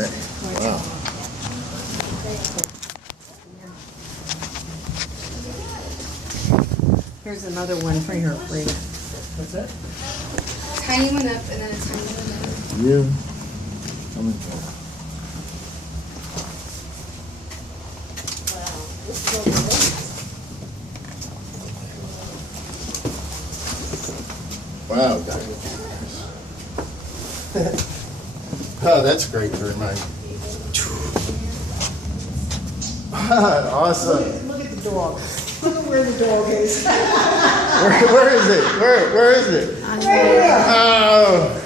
right. Wow. Here's another one for your free. What's that? Tiny one up and then a tiny one down. You coming forward. Wow, Dr. Oh, that's great for my. Awesome. Look at the dog. Look at where the dog is. Where is it? Where is it? Oh.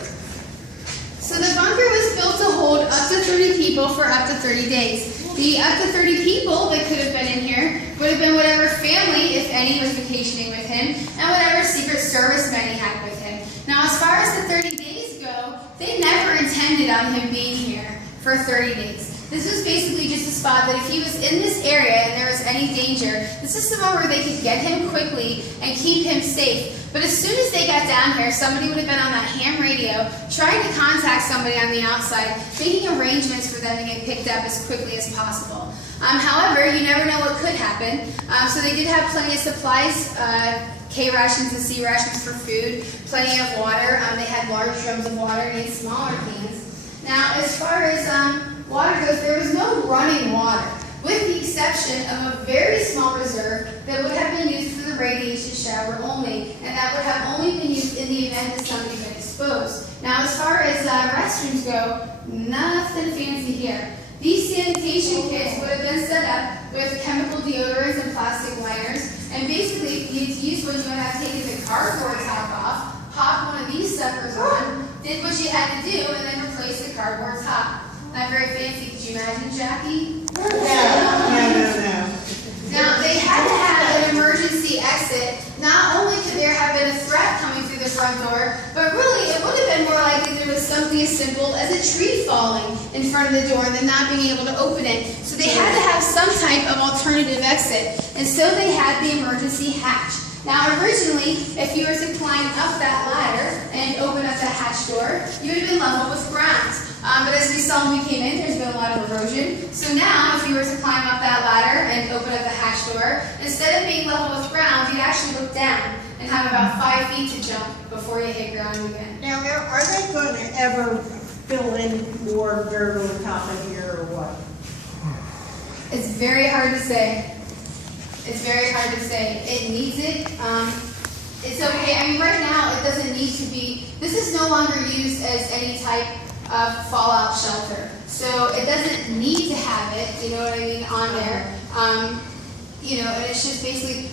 So the bunker was built to hold up to 30 people for up to 30 days. The up to 30 people that could have been in here would have been whatever family, if any, was vacationing with him, and whatever Secret Service men he had with him. Now, as far as the 30 days go, they never intended on him being here for 30 days. This was basically just a spot that if he was in this area and there was any danger, this is somewhere where they could get him quickly and keep him safe. But as soon as they got down here, somebody would have been on that ham radio trying to contact somebody on the outside, making arrangements for them to get picked up as quickly as possible. However, you never know what could happen. So they did have plenty of supplies, K rations and C rations for food, plenty of water. They had large drums of water and smaller cans. Now, as far as water goes, there was no running water, with the exception of a very small reserve that would have been used for the radiation shower only, and that would have only been used in the event that somebody got exposed. Now, as far as restrooms go, nothing fancy here. These sanitation kits would have been set up with chemical deodorants and plastic liners, and basically you'd use what you would have taken the cardboard top off, pop one of these suckers on, did what you had to do, and then replace the cardboard top. Not very fancy. Could you imagine, Jackie? No. Now, they had to have an emergency exit. Not only could there have been a threat coming through the front door, but really it would have been more likely there was something as simple as a tree falling in front of the door and then not being able to open it. So they had to have some type of alternative exit. And so they had the emergency hatch. Now, originally, if you were to climb up that ladder and open up the hatch door, you would have been level with ground. But as we saw when we came in, there's been a lot of erosion. So now, if you were to climb up that ladder and open up the hatch door, instead of being level with ground, you'd actually look down and have about 5 feet to jump before you hit ground again. Now, are they going to ever fill in more dirt on top of here or what? It's very hard to say. It's very hard to say. It needs it. It's okay. I mean, right now, it doesn't need to be. This is no longer used as any type of fallout shelter. So it doesn't need to have it, you know what I mean, on there. You know, and it's just basically,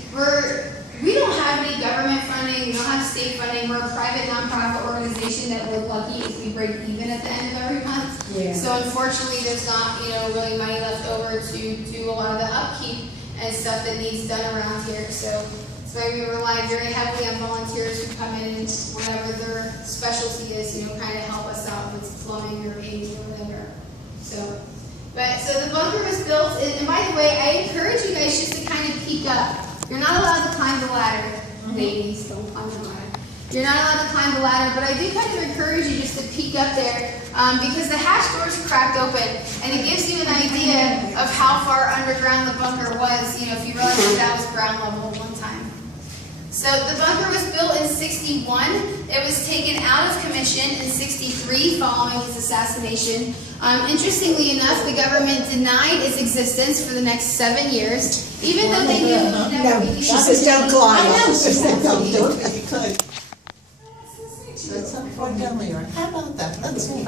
we don't have any government funding, we don't have state funding, we're a private nonprofit organization that we're lucky if we break even at the end of every month. Yeah. So unfortunately, there's not, you know, really money left over to do a lot of the upkeep and stuff that needs done around here. So that's why we rely very heavily on volunteers who come in and whatever their specialty is, you know, kind of help us out with plumbing or painting or whatever. So the bunker was built, and by the way, I encourage you guys just to kind of peek up. You're not allowed to climb the ladder. Ladies, don't climb the ladder. You're not allowed to climb the ladder, but I do kind of encourage you just to peek up there because the hatch doors are cracked open, and it gives you an idea of how far underground the bunker was, you know, if you realize that was ground level at one time. So the bunker was built in 61. It was taken out of commission in 63 following his assassination. Interestingly enough, the government denied its existence for the next 7 years, even though they knew it would never be. She says don't climb. I know, she said don't do it, but you could. That's not fun down there. How about that? Let's see.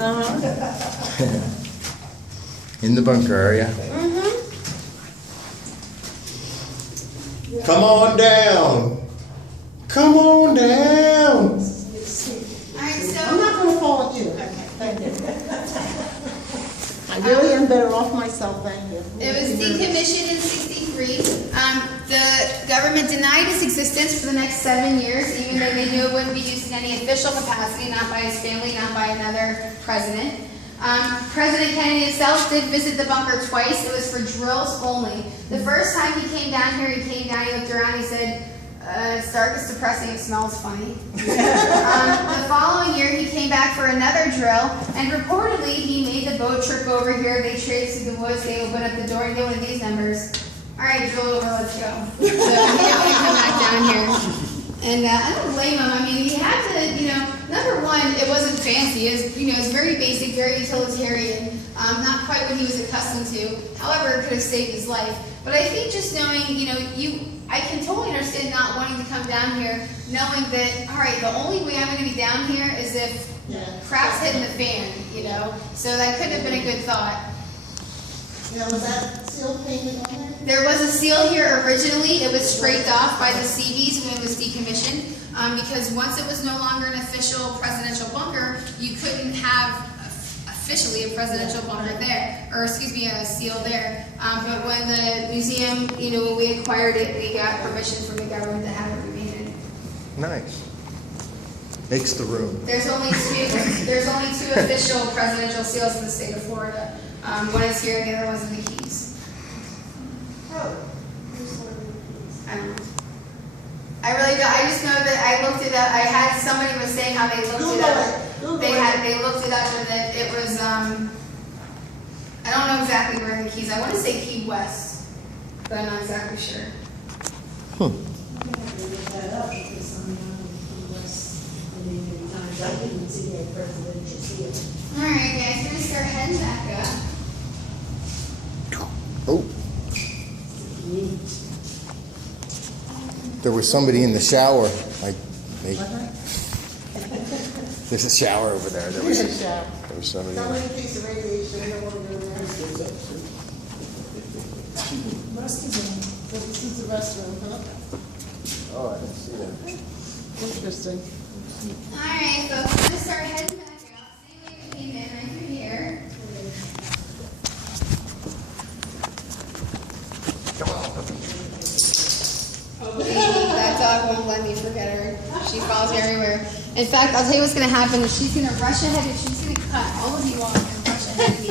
In the bunker area. Mm-hmm. Come on down. Come on down. All right, so I'm not going to fall at you. Okay, thank you. I really am better off myself, thank you. it was decommissioned in 63. The government denied its existence for the next 7 years, even though they knew it wouldn't be used in any official capacity, not by his family, not by another president. President Kennedy himself did visit the bunker twice. It was for drills only. The first time he came down here, he looked around, he said, It's dark, it's depressing, it smells funny. The following year, he came back for another drill, and reportedly, he made the boat trip over here. They traded through the woods, they opened up the door, and get one of these numbers. All right, drill over, let's go. So he didn't want to come back down here. And I don't blame him. I mean, he had to, number one, it wasn't fancy. It was, it was very basic, very utilitarian. Not quite what he was accustomed to. However, it could have saved his life. But I think just knowing, I can totally understand not wanting to come down here, knowing that, all right, the only way I'm going to be down here is if crap's hitting the fan, So that could have been a good thought. Now, was that seal painted on there? There was a seal here originally. It was scraped off by the Seabees when it was decommissioned, because once it was no longer an official presidential bunker, you couldn't have officially a presidential bunker there, or excuse me, a seal there. But when the museum, when we acquired it, we got permission from the government to have it repainted. Nice. Makes the room. There's only two official presidential seals in the state of Florida. One is here, and the other one's in the Keys. Oh. I don't know. I really don't. I just know that I looked it up. I had somebody was saying how they looked it up. They looked it up and that it was I don't know exactly where in the Keys. I want to say Key West, but I'm not exactly sure. I'm gonna have to look that up because I'm not in the West many times. I didn't see a presidential seal. All right, guys, we're gonna start heading back up. Oh, there was somebody in the shower. There's a shower over there. There was somebody. Somebody piece of radiation, I don't want to go there. This is the restroom, huh? Oh, I didn't see that. Interesting. All right, so we're gonna start heading back out. Same way we came in, right through here. That dog won't let me forget her. She follows me everywhere. In fact, I'll tell you what's going to happen is she's going to rush ahead and she's going to cut all of you off and rush ahead of me.